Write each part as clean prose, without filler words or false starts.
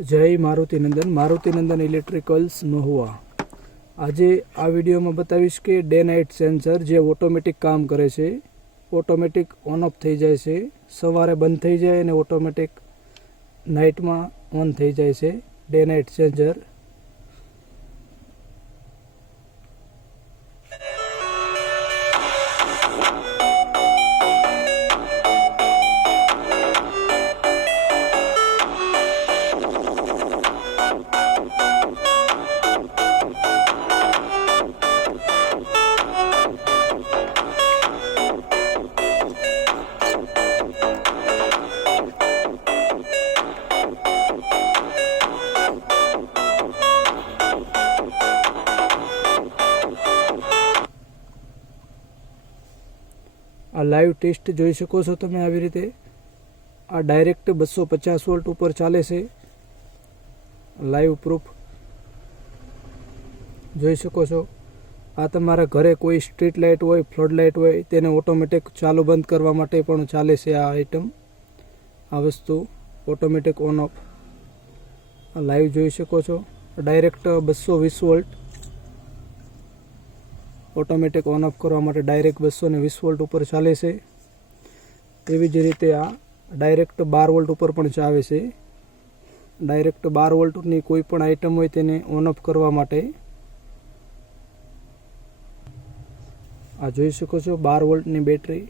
जय मारुतिनंदन इलेक्ट्रिकल्स महुआ। आज आ विडियो में बतावीश के डे नाइट सेंसर जे ऑटोमेटिक काम करे छे, ऑटोमेटिक ऑन ऑफ थई जाय छे, सवारे बंद थई जाय अने ऑटोमेटिक नाइट में ऑन थई जाय छे। डे नाइट सेंसर आ लाइव टेस्ट જોઈ શકો છો તમે। આવી રીતે આ ડાયરેક્ટ 250 વોલ્ટ ઉપર ચાલે છે। લાઈવ પ્રૂફ જોઈ શકો છો। આ તમારા ઘરે કોઈ સ્ટ્રીટ લાઇટ હોય, ફ્લડ લાઇટ હોય, તેને ઓટોમેટિક ચાલુ બંધ કરવા માટે પણ ચાલે છે આ આઇટમ। આ વસ્તુ ઓટોમેટિક ઓન ઓફ લાઈવ જોઈ શકો છો। Direct 220 volt automatic on off करवा माटे डायरेक्ट 220 वोल्ट पर चाले छे। एवी ज रीते आ डायरेक्ट 12 वोल्ट पर पण चाले छे। डायरेक्ट 12 वोल्ट नी कोई पण आइटम होय तेने ऑन ऑफ करवा माटे आ जोई शको छो 12 वोल्ट नी बेटरी,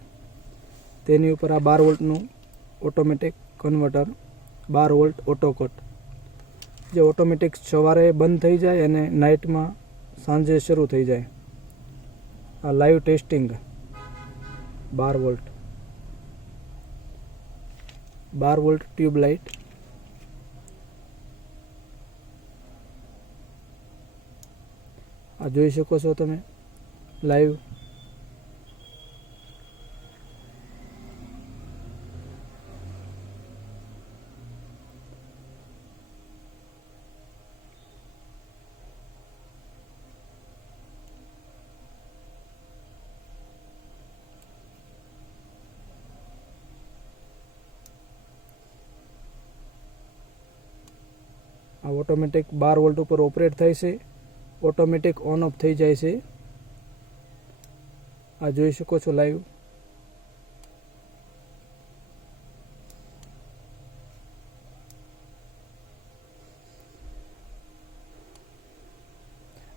तेनी उपर आ 12 वोल्ट नु automatic converter 12 volt auto cut जे ऑटोमेटिक सवारे बंद थई जाय अने नाइट में सांजे शरू थई जाय। Live testing 12 volt tube light आ જોઈ શકો છો તમે લાઈવ। आ ऑटोमेटिक 12 वोल्ट पर ऑपरेट थाय छे, ऑटोमेटिक ऑन ऑफ थई जाय छे। आ जोई शको छो लाइव।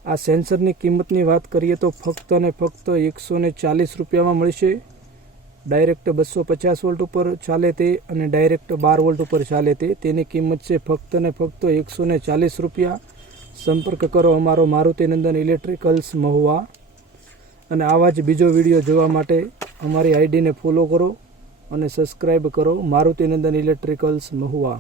आ सेंसर नी किंमत नी बात करिए तो फक्त ने फक्त 140 रुपया में मळशे। डायरेक्ट 250 वोल्ट पर चाले ते अने डायरेक्ट 12 वोल्ट पर चाले ते तेनी किंमत छे फक्त ने फक्त 140 रुपया। संपर्क करो अमारो मारुतिनंदन इलेक्ट्रिकल्स महुआ। अने आवा ज बीजो विडियो जोवा माटे अमारी आईडी ने फॉलो करो अने सब्सक्राइब करो मारुतिनंदन इलेक्ट्रिकल्स महुआ।